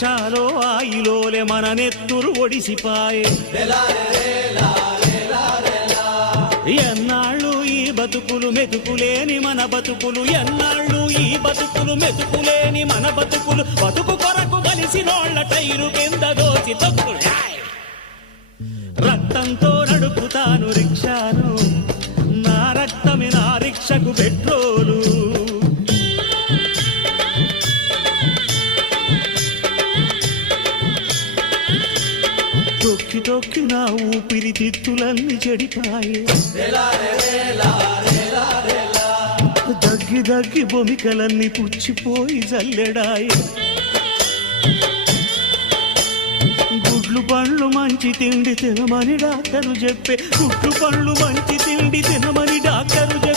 రిక్షాలో ఆయిలోలే మన నెత్తురు ఒడిసిపాయే. ఎన్నాళ్ళు ఈ బతుకులు మెతుకులేని మన బతుకులు, ఎన్నాళ్ళు ఈ బతుకులు మెతుకులేని మన బతుకులు, బతుకు కొరకు కలిసినోళ్ల టైరు కింద దోచి తొక్కులు. రక్తంతో నడుపుతాను రిక్షాను, నా రక్తమే నా రిక్షకు పెట్రోలు. తొక్కి తొక్కి నా ఊపిరి తిత్తులన్నీ చెడిపాయే. దగ్గి దగ్గి బొమికలన్నీ పుచ్చిపోయి జల్లెడాయే. గుడ్లు పండ్లు మంచి తిండి తినమని డాక్టరు చెప్పే, గుడ్లు పండ్లు మంచి తిండి తినమని డాక్టరు చెప్పే.